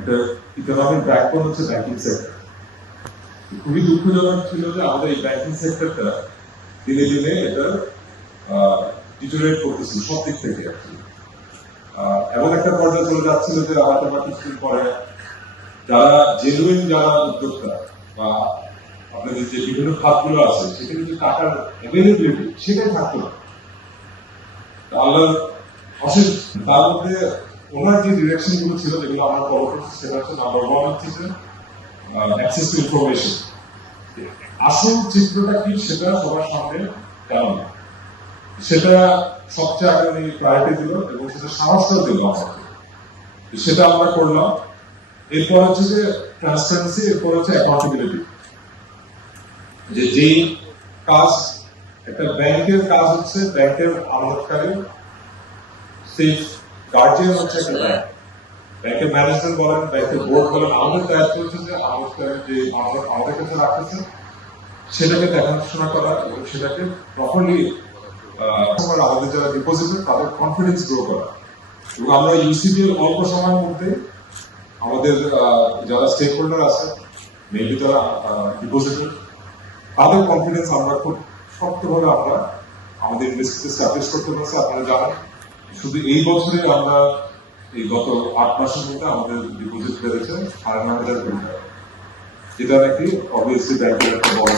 একটা economic backbone হচ্ছে banking sector. খুবই দুঃখজনক ছিল যে আমাদের এই ব্যাংকিং সেক্টরটা দিনে দিনে এটা ডিটোরেট করতেছিল সব দিক থেকে এমন একটা পর্যায়ে চলে যাচ্ছিল যে হয়তো বা কিছুদিন পরে যারা জেনুইন যারা উদ্যোক্তা বা আপনাদের যে বিভিন্ন খাতগুলো আছে সেখানে যে টাকার অ্যাভেলেবিলিটি সেটাই থাকতো না। আল্লাহ অশেষ তার মধ্যে ওনার যে ডিরেকশন গুলো ছিল যেগুলো আমরা ফলো করছি সেটা হচ্ছে নাম্বার ওয়ান হচ্ছে যে অ্যাক্সেস টু ইনফরমেশন। আসল চিত্রটা কি সেটা সবার সামনে কেমন সেটা সবচেয়ে আগে উনি প্রায়োরিটি দিল এবং সেটা সাহসটাও দিল আমাকে, সেটা আমরা করলাম। এরপর হচ্ছে যে ট্রান্সপারেন্সি, এরপর হচ্ছে অ্যাকাউন্টেবিলিটি। যে যেই কাজ একটা ব্যাংকের কাজ হচ্ছে ব্যাংকের আমানতকারী সেই গার্জিয়ান হচ্ছে একটা ব্যাংক, ব্যাংকের ম্যানেজমেন্ট বলেন ব্যাংকের বোর্ড বলেন, আমাদের দায়িত্ব হচ্ছে যে আমানতকারী যে আমাদের কাছে রাখতেছে সেটাকে দেখাশোনা করা এবং সেটাকে প্রপারলি আমাদের যারা ডিপোজিটর তাদের কনফিডেন্স গ্রো করা। এবং আমরা ইউসিবি এর অল্প সময়ের মধ্যে আমাদের যারা স্টেক হোল্ডার আছে মেবি যারা ডিপোজিটর তাদের কনফিডেন্স আমরা খুব শক্তভাবে আমরা আমাদের ইন্ডাস্ট্রিতে স্ট্যাবলিশ করতে পারছি। আপনারা জানেন শুধু এই বছরে আমরা এই গত 8 মাসের মধ্যে আমাদের ডিপোজিট বেড়েছে 9,500 কোটি টাকা, যেটা নাকি অবভিয়াসলি ব্যাংকের একটা বড়